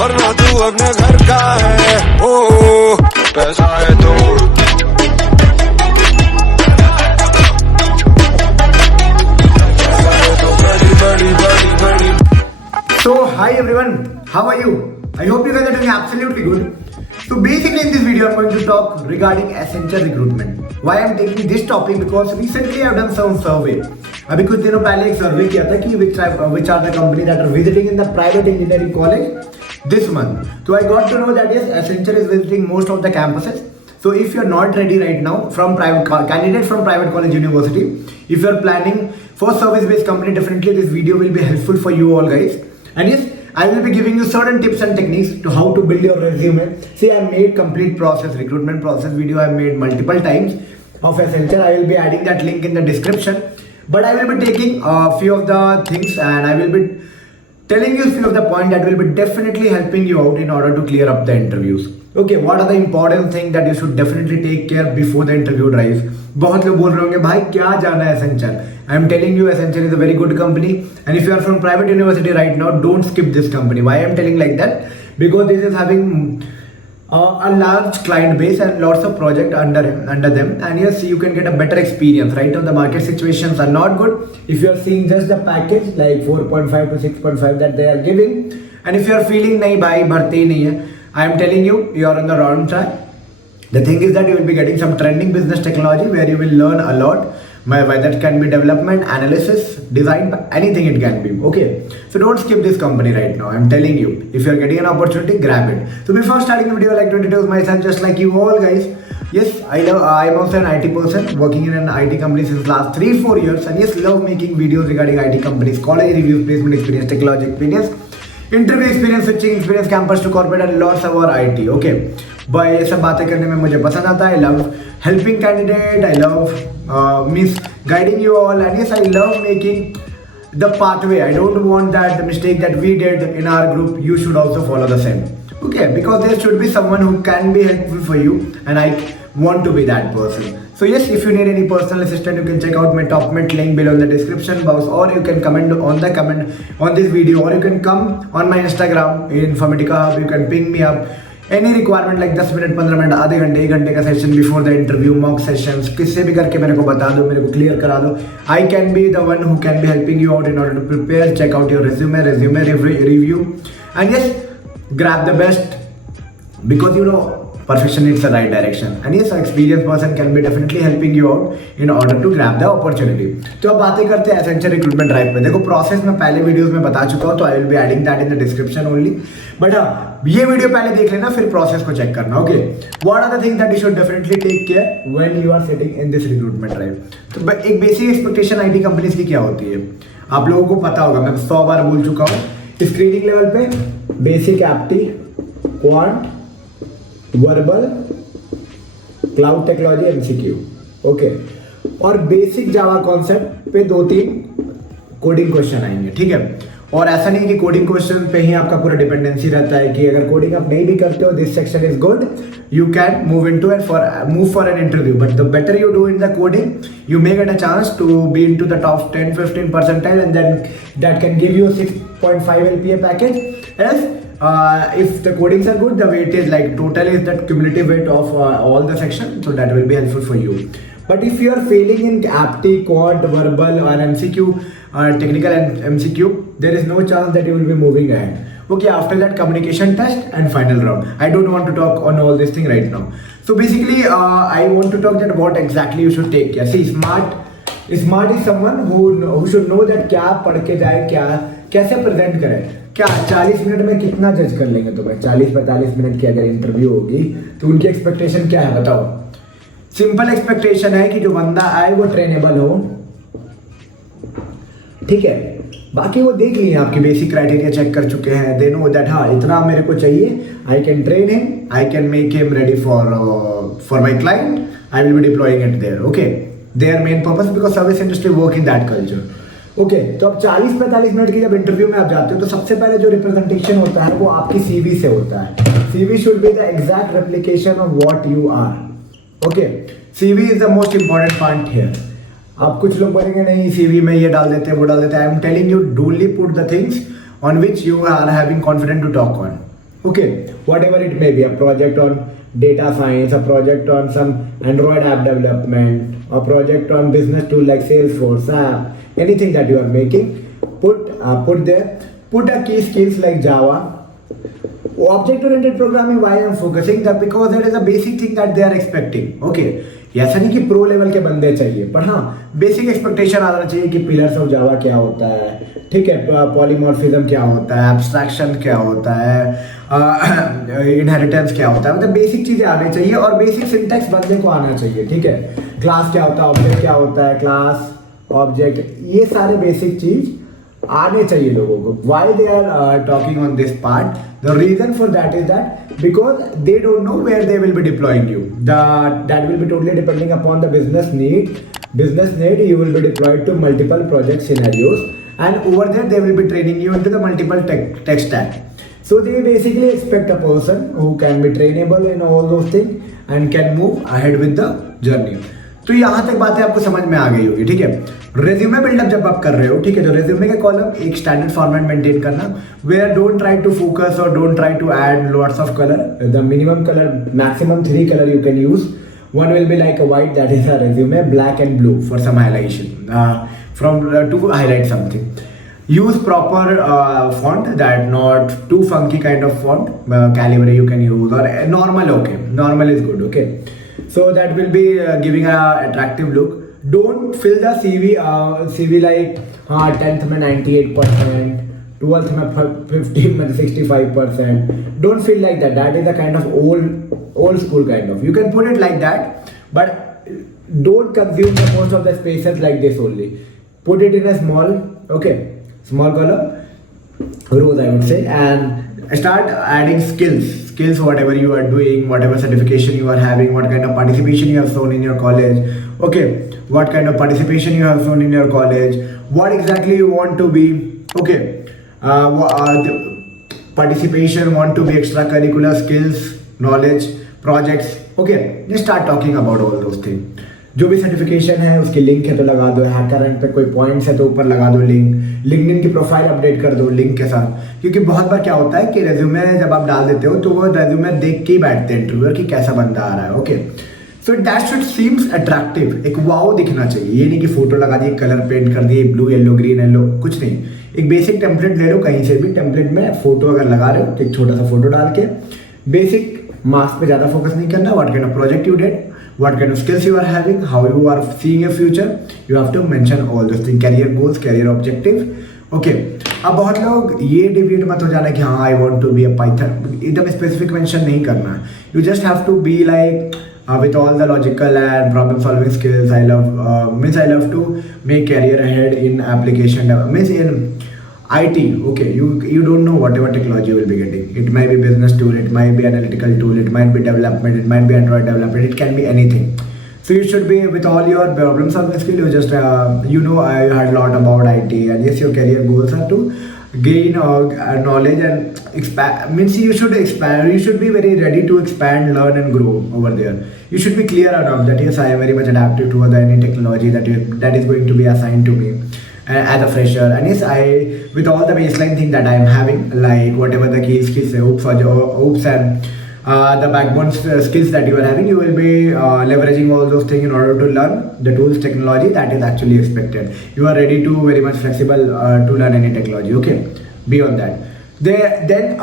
वरना तू अपने घर का है। ओ पैसा है तो So hi everyone, how are you? I hope you guys are doing absolutely good. So basically in this video I'm going to talk regarding Accenture recruitment. Why I'm taking this topic because recently I've done some survey. अभी कुछ दिनों पहले एक सर्वे किया था कि which are the companies that are visiting in the private engineering college this month. So I got to know that yes, Accenture is visiting most of the campuses. So if you're not ready right now from candidate from private college university, if you're planning for service-based company, definitely this video will be helpful for you all guys. And yes, I will be giving you certain tips and techniques to how to build your resume. See, I made complete process, recruitment process video I made multiple times of Accenture. I will be adding that link in the description. But I will be taking a few of the things and I will be telling you a few of the points that will be definitely helping you out in order to clear up the interviews. Okay, what are the important things that you should definitely take care before the interview drive? बहुत लोग बोल रहे होंगे भाई क्या जाना है Accenture? I am telling you Accenture is a very good company and if you are from private university right now, don't skip this company. Why I am telling like that? Because this is having a large client base and lots of project under them, and yes, you can get a better experience. Right now the market situations are not good if you are seeing just the package like 4.5 to 6.5 that they are giving, and if you are feeling nahi bhai bharte hi nahi hai, I am telling you are on the wrong track. The thing is that you will be getting some trending business technology where you will learn a lot. Whether that can be development, analysis, design, anything it can be. Okay, so don't skip this company right now. I'm telling you, if you're getting an opportunity, grab it. So before starting the video, I like to introduce myself just like you all guys. Yes, I'm also an IT person working in an IT company since last 3-4 years, and yes, love making videos regarding IT companies, college reviews, placement experience, technology experience, interview experience, switching experience, campus to corporate, and lots about IT. Okay, but ये सब बातें करने में मुझे पसंद आता है. I love helping candidate. I love guiding you all, and yes, I love making the pathway. I don't want that the mistake that we did in our group, you should also follow the same. Okay, because there should be someone who can be helpful for you, and I want to be that person. So yes, if you need any personal assistant, you can check out my top mint link below in the description box, or you can comment on this video, or you can come on my Instagram in Informatica Hub. You can ping me up any requirement like 10 minute 15 minute आधे घंटे 1 घंटे का session before the interview, mock sessions, किससे भी करके मेरे को बता दो, मेरे को क्लियर करा दो. I can be the one who can be helping you out in order to prepare. Check out your resume review, and yes, grab the best because you know perfection needs the right direction, and yes, an experienced person can be definitely helping you out in order to grab the opportunity. तो अब बातें करते हैं Accenture recruitment drive पे. देखो process मैं पहले videos में बता चुका हूँ, तो आई will be adding that in the description only. But हाँ, ये वीडियो पहले देख लेना, फिर प्रोसेस को चेक करना. Okay, what are the things that you should definitely take care when you are sitting in this recruitment drive. तो एक बेसिक एक्सपेक्टेशन आईटी कंपनीज की क्या होती है, आप लोगों को पता होगा, मैं 100 बार बोल चुका हूँ. स्क्रीनिंग लेवल पे basic apti, quant, verbal, cloud technology, MCQ. Okay, और बेसिक जावा कॉन्सेप्ट पे 2-3 कोडिंग क्वेश्चन आएंगे. ठीक है, और ऐसा नहीं कि कोडिंग क्वेश्चन पे ही आपका पूरा डिपेंडेंसी रहता है कि अगर कोडिंग आप नहीं भी करते हो, this section is good, you can move into it move for an interview, but the better you do in the coding, you may get a chance to be into the top 10-15 percentile, and then that can give you a 6.5 LPA package. Else if the codings are good, the weightage like total is that cumulative weight of all the section, so that will be helpful for you. But if you are failing in apti, quant, verbal or MCQ, technical and MCQ, there is no chance that you will be moving ahead. Okay, after that communication test and final round. I don't want to talk on all this thing right now. So basically I want to talk that what exactly you should take care. See, smart is someone who should know that क्या पढ़ के जाए, क्या कैसे present करें. क्या 40 minute में कितना जज कर लेंगे तुम्हें? 40-45 मिनट की अगर इंटरव्यू होगी तो उनकी एक्सपेक्टेशन क्या है बताओ. सिंपल एक्सपेक्टेशन है कि जो बंदा आए वो ट्रेनेबल हो. ठीक है, बाकी वो देख लिए आपकी बेसिक क्राइटेरिया चेक कर चुके हैं. दे नो दैट हाँ इतना मेरे को चाहिए, I can train him, I can make him ready for my client, I will be deploying it there. Okay, their main purpose because service industry work in that culture. Okay, तो अब 40-45 minute की जब interview में आप जाते हो तो सबसे पहले जो रिप्रेजेंटेशन होता है वो आपकी सीवी से होता है. CV should be the exact replication of what you are. Okay, CV is the most important part here. अब कुछ लोग बोलेंगे नहीं सीवी में ये डाल देते हैं वो डाल देते हैं. I am telling you, do only put the things on which you are having confident to talk on. Okay, whatever it may be, a project on data science, a project on some Android app development, a project on business tool like Salesforce app, anything that you are making, put there. Put a key skills like Java. Object oriented programming, why I'm focusing that, because that is a basic thing that they are expecting. Okay, ऐसा नहीं कि pro level के बंदे चाहिए, पर हाँ basic expectation आना चाहिए कि पिलर्स ऑफ जावा क्या होता है, ठीक है, पॉलीमॉर्फिज्म क्या होता है, एब्स्ट्रैक्शन क्या होता है, इनहेरिटेंस क्या होता है, मतलब बेसिक चीजें आनी चाहिए और बेसिक सिंटैक्स बंदे को आना चाहिए, ठीक है। क्लास क्या होता है, ऑब्जेक्ट क्या होता है, क्लास ऑब्जेक्ट, ये सारे बेसिक चीज आने चाहिए लोगों को. Why they are talking on this part? The reason for that is that because they don't know where they will be deploying you. That will be totally depending upon the business need. Business need, you will be deployed to multiple project scenarios, and over there they will be training you into the multiple tech stack. So they basically expect a person who can be trainable in all those things and can move ahead with the journey. तो यहाँ तक बातें आपको समझ में आ गई होगी, ठीक है। रेज्यूमे बिल्डअप जब आप कर रहे हो, ठीक है, तो रेज्यूमे के कॉलम एक स्टैंडर्ड फॉर्मेट मेंटेन करना, where don't try to focus और don't try to add lots of colour. The minimum colour, maximum 3 colour you can use. One will be like a white, that is a resume, black and blue for some highlightation, to highlight something. Use proper font, that not too funky kind of font. Calibri you can use, or normal, okay, normal is good, okay. So that will be giving a attractive look. Don't fill the CV like 10th में 98%, 12th में 50 में 65%. Don't feel like that. That is a kind of old school kind of. You can put it like that, but don't consume the most of the spaces like this only. Put it in a small column, rows I would say, and start adding skills, whatever you are doing, whatever certification you are having, what kind of participation you have shown in your college, okay, what kind of participation you have shown in your college, what exactly you want to be, okay, the participation, want to be extracurricular skills, knowledge, projects, okay, just start talking about all those things. जो भी certification है उसकी link है तो लगा दो, hacker rank पे कोई पॉइंट्स है तो ऊपर लगा दो लिंक, लिंक्डइन की प्रोफाइल अपडेट कर दो लिंक के साथ, क्योंकि बहुत बार क्या होता है कि रेज्यूमे जब आप डाल देते हो तो वो रेज्यूमे देख के ही बैठते हैं इंटरव्यूअर कि कैसा बंदा आ रहा है, okay. So that should seems attractive, एक वाओ दिखना चाहिए, ये नहीं कि फोटो लगा दिए, कलर पेंट कर दिए, ब्लू येलो ग्रीन येलो, कुछ नहीं। एक बेसिक टेम्पलेट ले लो कहीं से भी, टेम्पलेट में फोटो अगर लगा रहे हो तो एक छोटा सा फोटो डाल के, बेसिक मार्क्स पे ज़्यादा फोकस नहीं करना, what kind of project you did, what kind of skills you are having, how you are seeing your future, you have to mention all those things, career goals, career objective, okay. अब बहुत लोग ये debate मत हो जाना कि हाँ I want to be a Python, एकदम स्पेसिफिक मेंशन नहीं करना, you just have to be like with all the logical and problem solving skills. I love to make career ahead in application, means in IT, okay, you don't know whatever technology you will be getting. It might be business tool, it might be analytical tool, it might be development, it might be Android development, it can be anything. So you should be with all your problem solving skill. You just I heard a lot about IT, and yes, your career goals are to gain knowledge and expand. Means you should expand. You should be very ready to expand, learn, and grow over there. You should be clear enough that yes, I am very much adaptive to any technology that is going to be assigned to me as a fresher, and yes, with all the baseline thing that I am having, like whatever the key skills, oops and the backbone skills that you are having, you will be leveraging all those things in order to learn the tools, technology that is actually expected. You are ready to very much flexible to learn any technology, okay. Beyond that, then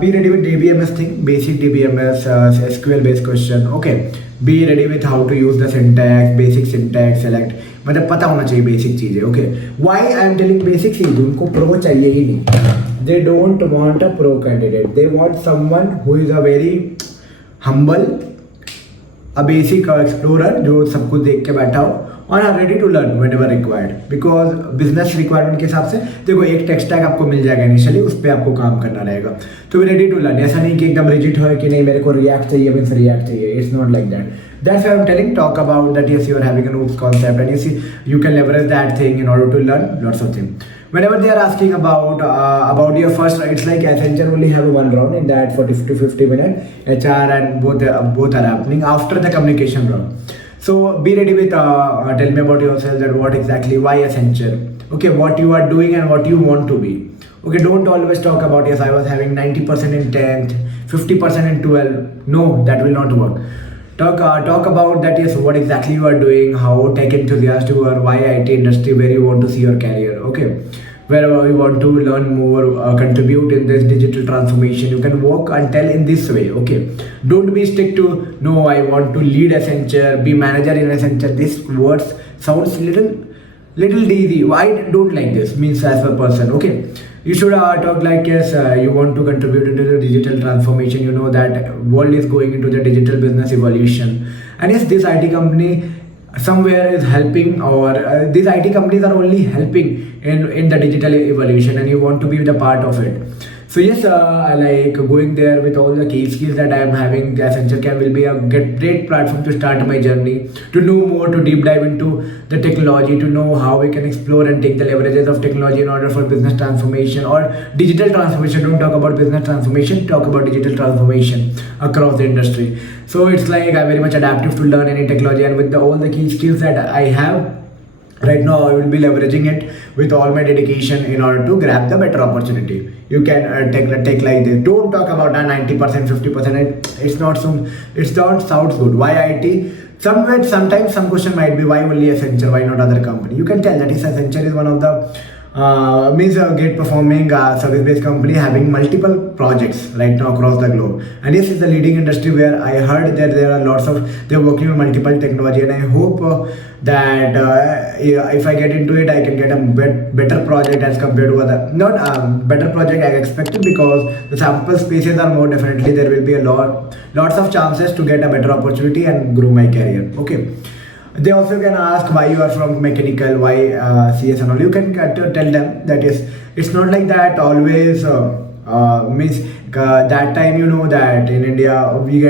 be ready with DBMS thing, basic DBMS, SQL based question, okay. Be ready with how to use the syntax, basic syntax, select, मतलब पता होना चाहिए basic चीज़ें, okay. Why I am telling basic चीज, उनको pro चाहिए ही नहीं, they don't want a pro candidate, they want someone who is a very humble, a basic explorer जो सब कुछ देख के बैठा हो और are ready to learn whenever required, because business requirement के हिसाब से देखो एक टेक स्टैक आपको मिल जाएगा इनिशियली, उस पर आपको काम करना रहेगा, तो रेडी टू लर्न। ऐसा नहीं कि एकदम रिजिड हो कि नहीं मेरे को रिएक्ट चाहिए मीन्स रिएक्ट चाहिए, it's not like that. That's why I'm telling, talk about that. Yes, you are having an OOPS concept, and you can leverage that thing in order to learn lots of things. Whenever they are asking about your first, it's like Accenture only have one round in that 40 to 50 minutes. HR and both are happening after the communication round. So be ready with tell me about yourself, that what exactly, why Accenture, okay, what you are doing and what you want to be, Okay, don't always talk about yes, I was having 90% in 10th, 50% in 12. No, that will not work. Talk about that yes, what exactly you are doing, how tech enthusiast you are, why IT industry, where you want to see your career. Okay, wherever you want to learn more, contribute in this digital transformation, you can work and tell in this way. Okay, don't be stick to no, I want to lead Accenture, be manager in Accenture. This words sounds little easy. I don't like this means as a person. Okay, you should talk like yes, you want to contribute into the digital transformation. You know that world is going into the digital business evolution, and yes, this IT company somewhere is helping, or these IT companies are only helping in the digital evolution, and you want to be the part of it. So yes, I like going there with all the key skills that I am having. Accenture Camp will be a great platform to start my journey, to know more, to deep dive into the technology, to know how we can explore and take the leverages of technology in order for business transformation or digital transformation. Don't talk about business transformation, talk about digital transformation across the industry. So it's like I'm very much adaptive to learn any technology, and with all the key skills that I have right now, I will be leveraging it with all my dedication in order to grab the better opportunity. You can take like this. Don't talk about a 90%, 50%. It's not some. It's not sounds good. Why IT? Sometimes some question might be why only Accenture? Why not other company? You can tell that is Accenture is one of the means a great performing service-based company having multiple projects right now across the globe. And this is the leading industry where I heard that there are lots of they're working on multiple technology, and I hope that if I get into it, I can get a better project as compared to other not better project I expected, because the sample spaces are more. Definitely there will be lots of chances to get a better opportunity and grow my career. Okay. They also can ask why you are from mechanical, why CS and all. You can tell them that yes, it's not like that always. Means that time you know that in India we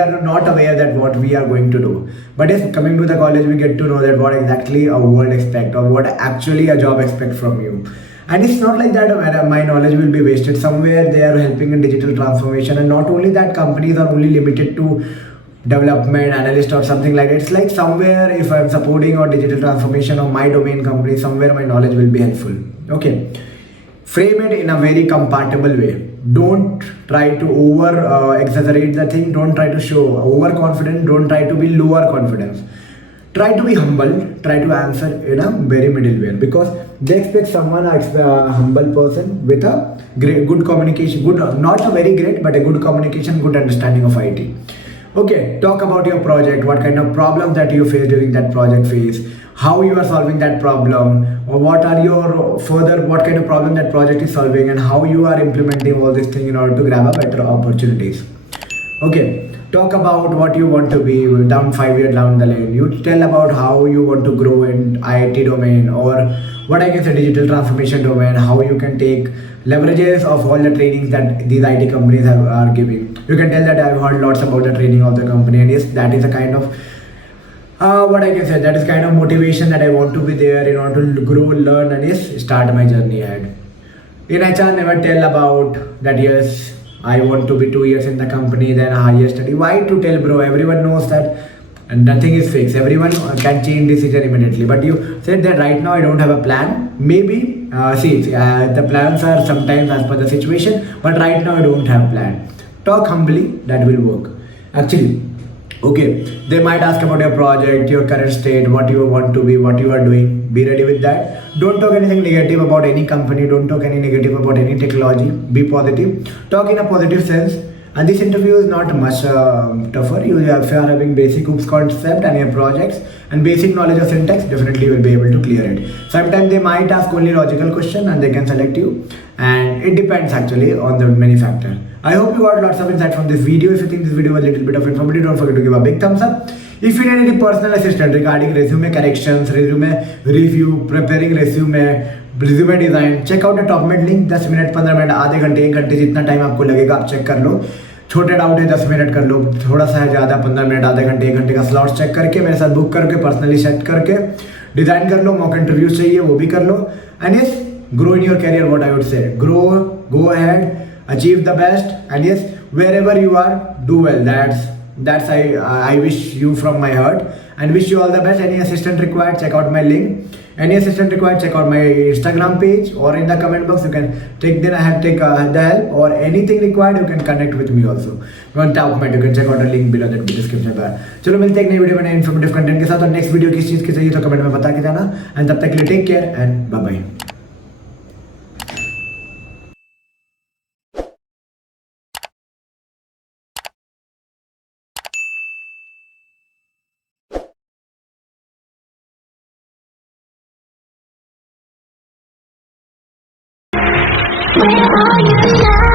are not aware that what we are going to do. But yes, coming to the college, we get to know that what exactly a world expect or what actually a job expect from you. And it's not like that my knowledge will be wasted. Somewhere they are helping in digital transformation, and not only that, companies are only limited to development analyst or something like that. It's like somewhere if I'm supporting or digital transformation of my domain company, somewhere my knowledge will be helpful. Okay, frame it in a very compatible way. Don't try to over exaggerate the thing. Don't try to show overconfident. Don't try to be lower confidence. Try to be humble. Try to answer in a very middle way, because they expect someone a humble person with a good communication, good, not a very great, but a good communication, good understanding of IT. Okay, talk about your project, what kind of problems that you face during that project phase, how you are solving that problem, or what are your further, what kind of problem that project is solving, and how you are implementing all this thing in order to grab a better opportunities. Okay, talk about what you want to be down 5 years down the lane. You tell about how you want to grow in IIT domain, or what I can say digital transformation domain, how you can take leverages of all the trainings that these IT companies are giving. You can tell that I've heard lots about the training of the company, and yes, that is a kind of what I can say, that is kind of motivation that I want to be there in order to grow, learn, and yes, start my journey ahead. In HR, never tell about that yes, I want to be 2 years in the company, then a higher study. Why to tell, bro? Everyone knows that and nothing is fixed. Everyone can change decision immediately. But you said that right now I don't have a plan. Maybe the plans are sometimes as per the situation, but right now I don't have plan. Talk humbly, that will work. Actually, okay, they might ask about your project, your current state, what you want to be, what you are doing. Be ready with that. Don't talk anything negative about any company. Don't talk any negative about any technology. Be positive. Talk in a positive sense. And this interview is not much tougher. If you are having basic OOPS concept and your projects and basic knowledge of syntax, definitely you will be able to clear it. Sometimes they might ask only logical question and they can select you. And it depends actually on the many factors. I hope you got lots of insight from this video. If you think this video was a little bit of informative, don't forget to give a big thumbs up. If you need any personal assistance regarding resume corrections, resume review, preparing resume design, checkout the Topmate link. 10 minute 15 minute आधे घंटे 1 घंटे जितना time आपको लगेगा आप check कर लो. छोटे doubt है 10 मिनट कर लो, थोड़ा सा है ज़्यादा 15 मिनट आधे घंटे 1 घंटे का स्लॉट चेक करके मेरे साथ बुक करके पर्सनली सेट करके डिज़ाइन कर लो. मॉक इंटरव्यू चाहिए वो भी कर लो. And yes, grow in your career. What I would say, grow, go ahead, achieve the best, and yes, wherever you are, do well. That's I wish you from my heart and wish you all the best. Any assistant required, check out my link. any assistant required, check out my Instagram page or in the comment box. You can take then I have take the help or anything required. You can connect with me also. On top of it, you can check out the link below that description bar. चलो मिलते हैं एक नई video में नए informative content के साथ और नेक्स्ट वीडियो किस चीज़ की चाहिए तो कमेंट में बता के जाना एंड तब तक के लिए take care and bye bye. Where are you now?